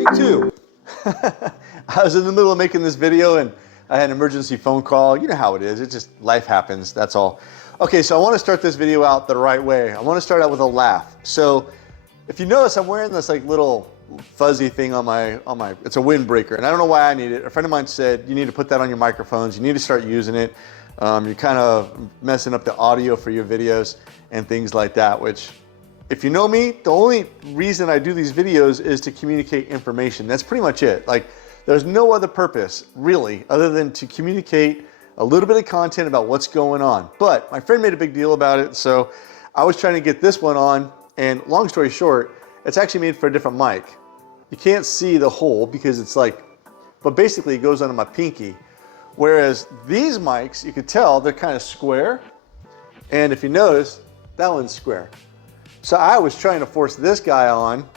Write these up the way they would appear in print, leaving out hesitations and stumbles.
Take two. I was in the middle of making this video and I had an emergency phone call. You know how it is. It just, life happens, that's all. Okay, so I want to start this video out the right way. I want to start out with a laugh. So if you notice, I'm wearing this like little fuzzy thing on my, it's a windbreaker, and I don't know why I need it. A friend of mine said, you need to put that on your microphones. You need to start using it. You're kind of messing up the audio for your videos and things like that, which, if you know me, the only reason I do these videos is to communicate information. That's pretty much it. Like, there's no other purpose, really, other than to communicate a little bit of content about what's going on. But my friend made a big deal about it, so I was trying to get this one on, and long story short, it's actually made for a different mic. You can't see the hole because it's like, but basically it goes under my pinky. Whereas these mics, you could tell they're kind of square, and if you notice, that one's square. So I was trying to force this guy on,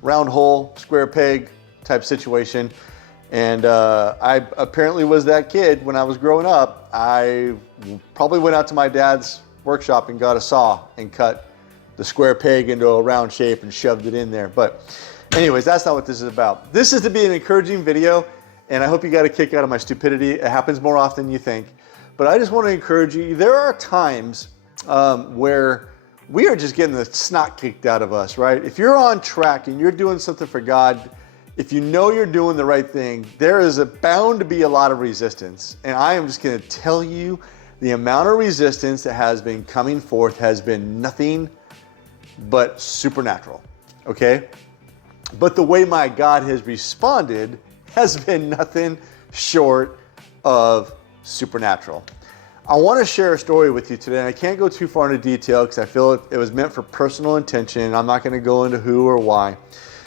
round hole, square peg type situation. And I apparently was that kid when I was growing up. I probably went out to my dad's workshop and got a saw and cut the square peg into a round shape and shoved it in there. But anyways, that's not what this is about. This is to be an encouraging video, and I hope you got a kick out of my stupidity. It happens more often than you think. But I just want to encourage you. There are times where we are just getting the snot kicked out of us, right? If you're on track and you're doing something for God, if you know you're doing the right thing, there is bound to be a lot of resistance. And I am just going to tell you, the amount of resistance that has been coming forth has been nothing but supernatural, okay? But the way my God has responded has been nothing short of supernatural. I want to share a story with you today, and I can't go too far into detail because I feel it was meant for personal intention. I'm not going to go into who or why.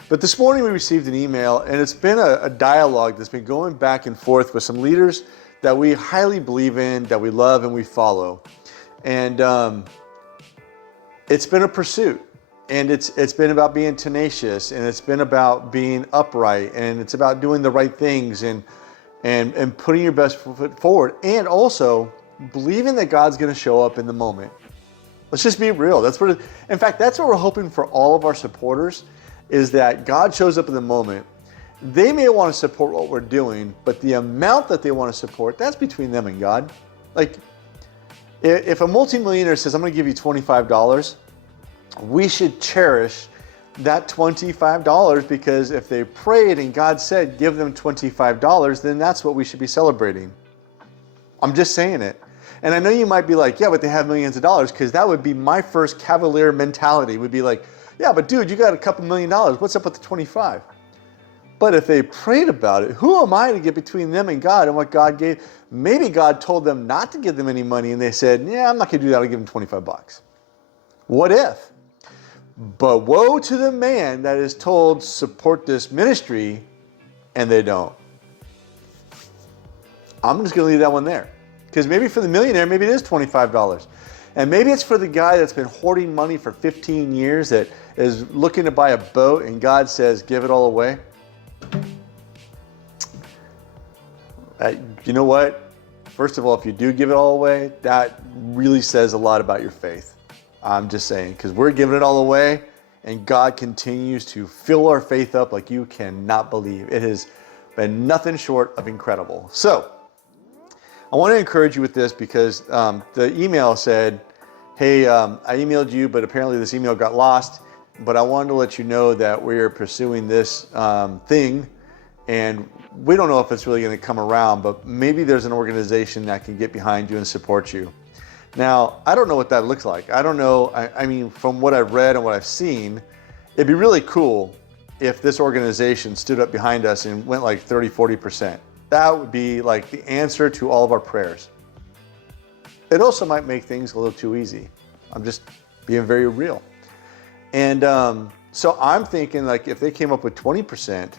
But this morning we received an email, and it's been a dialogue that's been going back and forth with some leaders that we highly believe in, that we love and we follow. And it's been a pursuit, and it's been about being tenacious, and it's been about being upright, and it's about doing the right things and putting your best foot forward, and also believing that God's going to show up in the moment. Let's just be real. That's what in fact, that's what we're hoping for all of our supporters, is that God shows up in the moment. They may want to support what we're doing, but the amount that they want to support, that's between them and God. Like, if a multimillionaire says, I'm going to give you $25, we should cherish that $25, because if they prayed and God said, give them $25, then that's what we should be celebrating. I'm just saying it. And I know you might be like, yeah, but they have millions of dollars, because that would be my first cavalier mentality. Would be like, yeah, but dude, you got a couple $1 million. What's up with the 25? But if they prayed about it, who am I to get between them and God and what God gave? Maybe God told them not to give them any money, and they said, yeah, I'm not going to do that. I'll give them 25 bucks. What if? But woe to the man that is told, support this ministry, and they don't. I'm just going to leave that one there. Because maybe for the millionaire, maybe it is $25. And maybe it's for the guy that's been hoarding money for 15 years that is looking to buy a boat, and God says, give it all away. You know what? First of all, if you do give it all away, that really says a lot about your faith. I'm just saying, because we're giving it all away, and God continues to fill our faith up like you cannot believe. It has been nothing short of incredible. So, I want to encourage you with this, because the email said, hey, I emailed you, but apparently this email got lost. But I wanted to let you know that we're pursuing this thing, and we don't know if it's really going to come around, but maybe there's an organization that can get behind you and support you. Now, I don't know what that looks like. I don't know. I mean, from what I've read and what I've seen, it'd be really cool if this organization stood up behind us and went like 30, 40%. That would be like the answer to all of our prayers. It also might make things a little too easy. I'm just being very real. And so I'm thinking, like, if they came up with 20%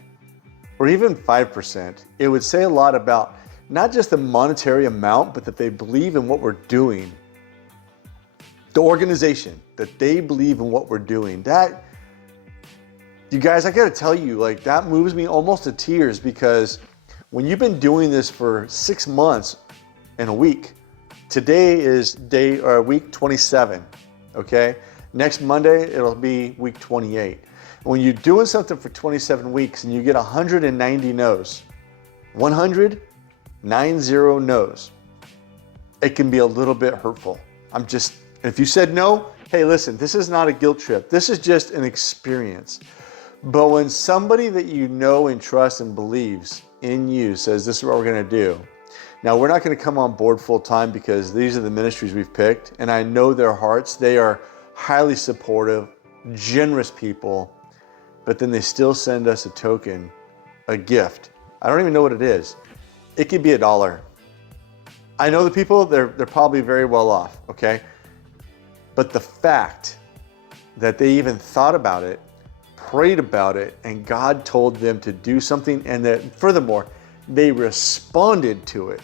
or even 5%, it would say a lot about not just the monetary amount, but that they believe in what we're doing. The organization, that they believe in what we're doing. That, you guys, I gotta tell you, like, that moves me almost to tears, because when you've been doing this for 6 months and a week, today is week 27, okay? Next Monday, it'll be week 28. When you're doing something for 27 weeks and you get 190 no's, 190 no's, it can be a little bit hurtful. If you said no, hey, listen, this is not a guilt trip. This is just an experience. But when somebody that you know and trust and believes in you says, this is what we're going to do. Now, we're not going to come on board full time because these are the ministries we've picked, and I know their hearts. They are highly supportive, generous people, but then they still send us a token, a gift. I don't even know what it is. It could be $1. I know the people, they're probably very well off, okay? But the fact that they even thought about it, prayed about it, and God told them to do something, and that furthermore, they responded to it.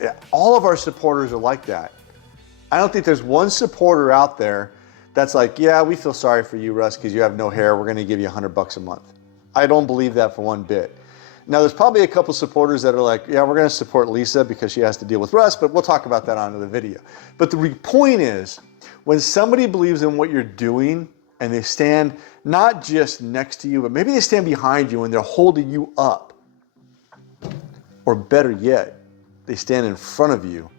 Yeah, all of our supporters are like that. I don't think there's one supporter out there that's like, yeah, we feel sorry for you, Russ, because you have no hair. We're going to give you $100 a month. I don't believe that for one bit. Now, there's probably a couple supporters that are like, yeah, we're going to support Lisa because she has to deal with Russ, but we'll talk about that on another video. But the point is, when somebody believes in what you're doing and they stand not just next to you, but maybe they stand behind you and they're holding you up, or better yet, they stand in front of you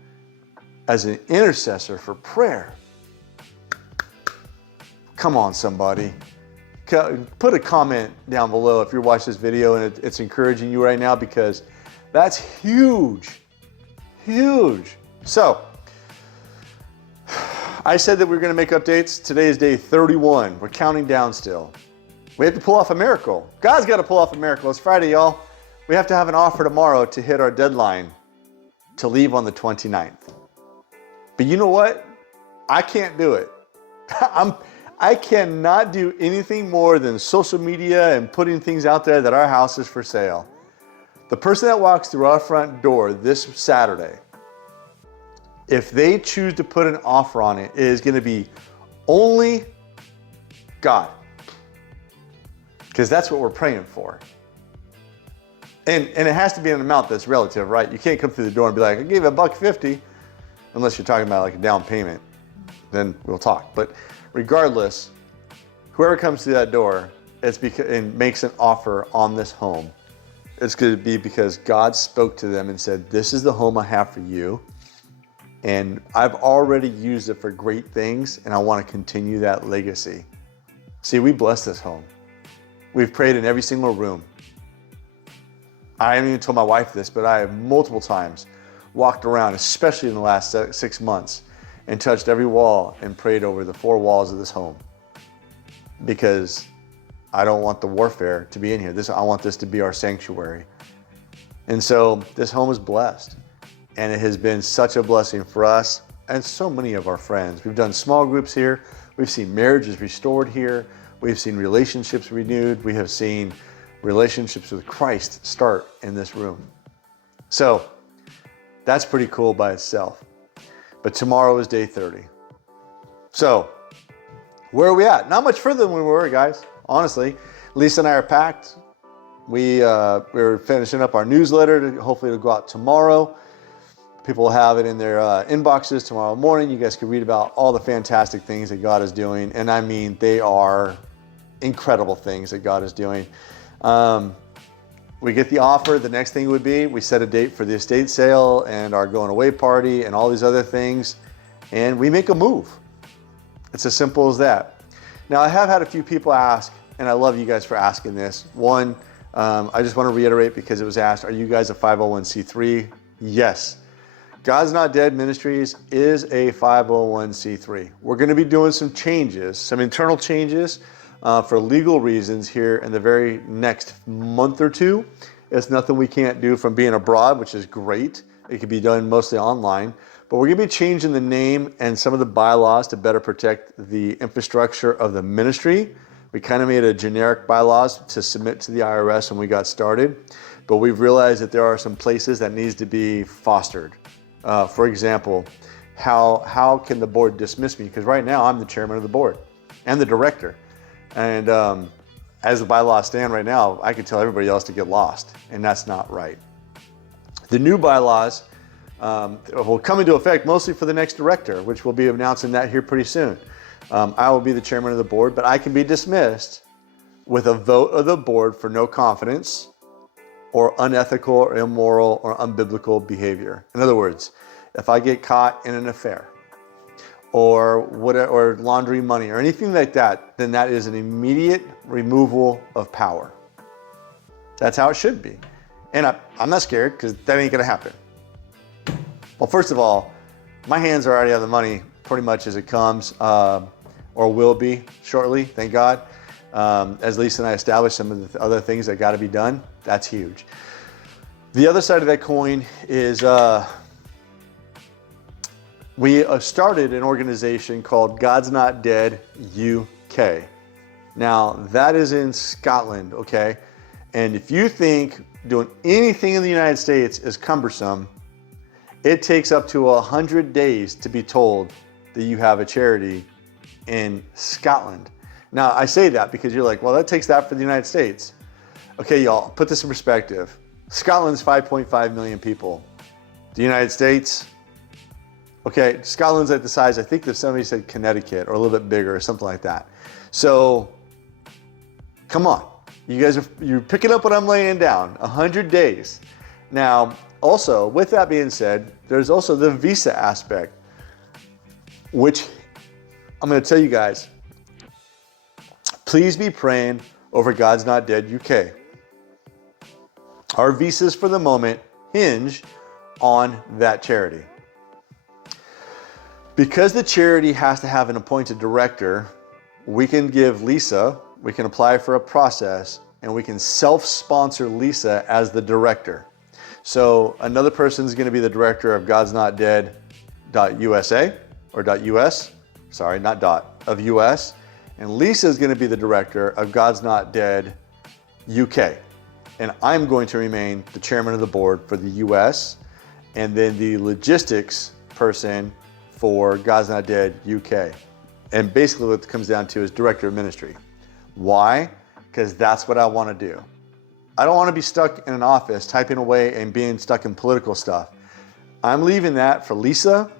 as an intercessor for prayer. Come on, somebody. Put a comment down below if you're watching this video and it's encouraging you right now, because that's huge, huge. So, I said that we were going to make updates. Today is day 31. We're counting down still. We have to pull off a miracle. God's got to pull off a miracle. It's Friday, y'all. We have to have an offer tomorrow to hit our deadline to leave on the 29th. But you know what? I can't do it. I cannot do anything more than social media and putting things out there that our house is for sale. The person that walks through our front door this Saturday, if they choose to put an offer on it, it is going to be only God. Because that's what we're praying for. And it has to be an amount that's relative, right? You can't come through the door and be like, I gave you $150, unless you're talking about like a down payment. Then we'll talk. But regardless, whoever comes through that door and makes an offer on this home, it's going to be because God spoke to them and said, this is the home I have for you. And I've already used it for great things, and I want to continue that legacy. See, we bless this home. We've prayed in every single room. I haven't even told my wife this, but I have multiple times walked around, especially in the last 6 months, and touched every wall and prayed over the 4 walls of this home. Because I don't want the warfare to be in here. I want this to be our sanctuary. And so this home is blessed. And it has been such a blessing for us and so many of our friends. We've done small groups here. We've seen marriages restored here. We've seen relationships renewed. We have seen relationships with Christ start in this room. So that's pretty cool by itself. But tomorrow is day 30. So where are we at? Not much further than we were, guys. Honestly, Lisa and I are packed. We're finishing up our newsletter. Hopefully it'll go out tomorrow. People will have it in their inboxes tomorrow morning. You guys can read about all the fantastic things that God is doing. And I mean, they are incredible things that God is doing. We get the offer. The next thing would be, we set a date for the estate sale and our going away party and all these other things. And we make a move. It's as simple as that. Now, I have had a few people ask, and I love you guys for asking this. One, I just want to reiterate because it was asked, are you guys a 501c3? Yes. God's Not Dead Ministries is a 501c3. We're going to be doing some changes, some internal changes for legal reasons here in the very next month or two. It's nothing we can't do from being abroad, which is great. It can be done mostly online. But we're going to be changing the name and some of the bylaws to better protect the infrastructure of the ministry. We kind of made a generic bylaws to submit to the IRS when we got started. But we've realized that there are some places that needs to be fostered. For example, how can the board dismiss me? Because right now I'm the chairman of the board and the director. And as the bylaws stand right now, I can tell everybody else to get lost, and that's not right. The new bylaws will come into effect mostly for the next director, which we'll be announcing that here pretty soon. I will be the chairman of the board, but I can be dismissed with a vote of the board for no confidence or unethical or immoral or unbiblical behavior. In other words, if I get caught in an affair or whatever, or laundry money or anything like that, then that is an immediate removal of power. That's how it should be. And I'm not scared because that ain't gonna happen. Well, first of all, my hands are already on the money pretty much as it comes, or will be shortly, thank God. As Lisa and I established some of the other things that gotta be done, that's huge. The other side of that coin is we started an organization called God's Not Dead UK. Now, that is in Scotland, okay? And if you think doing anything in the United States is cumbersome, it takes up to 100 days to be told that you have a charity in Scotland. Now, I say that because you're like, well, that takes that for the United States. Okay, y'all, put this in perspective. Scotland's 5.5 million people. The United States, okay, Scotland's at the size, I think that somebody said Connecticut or a little bit bigger or something like that. So, come on. You guys you're picking up what I'm laying down, 100 days. Now, also, with that being said, there's also the visa aspect, which I'm gonna tell you guys, please be praying over God's Not Dead UK. Our visas for the moment hinge on that charity. Because the charity has to have an appointed director, we can give Lisa, we can apply for a process, and we can self-sponsor Lisa as the director. So another person is going to be the director of God's Not Dead.USA or .US, sorry, not dot, of US. And Lisa is going to be the director of God's Not Dead UK. And I'm going to remain the chairman of the board for the US, and then the logistics person for God's Not Dead UK. And basically what it comes down to is director of ministry. Why? Because that's what I want to do. I don't want to be stuck in an office typing away and being stuck in political stuff. I'm leaving that for Lisa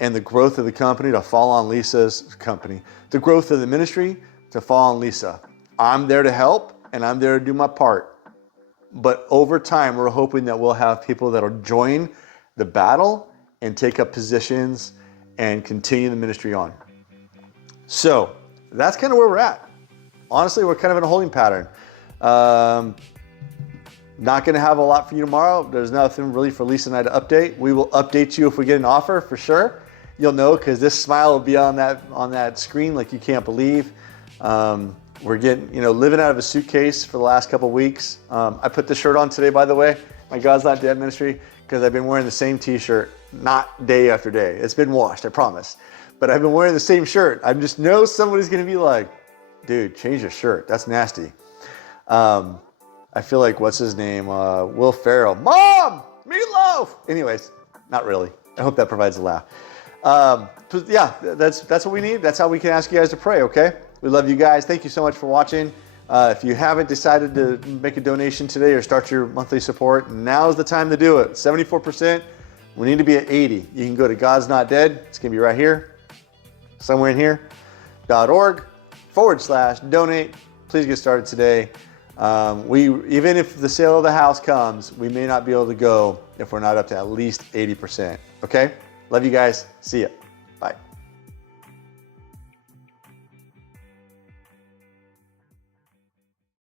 and the growth of the company to fall on Lisa's company. The growth of the ministry to fall on Lisa. I'm there to help and I'm there to do my part. But over time, we're hoping that we'll have people that'll join the battle and take up positions and continue the ministry on. So that's kind of where we're at. Honestly, we're kind of in a holding pattern. Not going to have a lot for you tomorrow. There's nothing really for Lisa and I to update. We will update you if we get an offer for sure. You'll know because this smile will be on that screen like you can't believe. We're getting, living out of a suitcase for the last couple of weeks. I put this shirt on today, by the way, my God's Not Dead ministry, because I've been wearing the same t-shirt, not day after day. It's been washed, I promise. But I've been wearing the same shirt. I just know somebody's going to be like, dude, change your shirt. That's nasty. I feel like, what's his name? Will Ferrell. Mom! Meatloaf! Anyways, not really. I hope that provides a laugh. But yeah, that's what we need. That's how we can ask you guys to pray, okay? We love you guys. Thank you so much for watching. If you haven't decided to make a donation today or start your monthly support, now's the time to do it. 74%. We need to be at 80. You can go to God's Not Dead. It's going to be right here, somewhere in here, .org/donate. Please get started today. Even if the sale of the house comes, we may not be able to go if we're not up to at least 80%. Okay? Love you guys. See ya.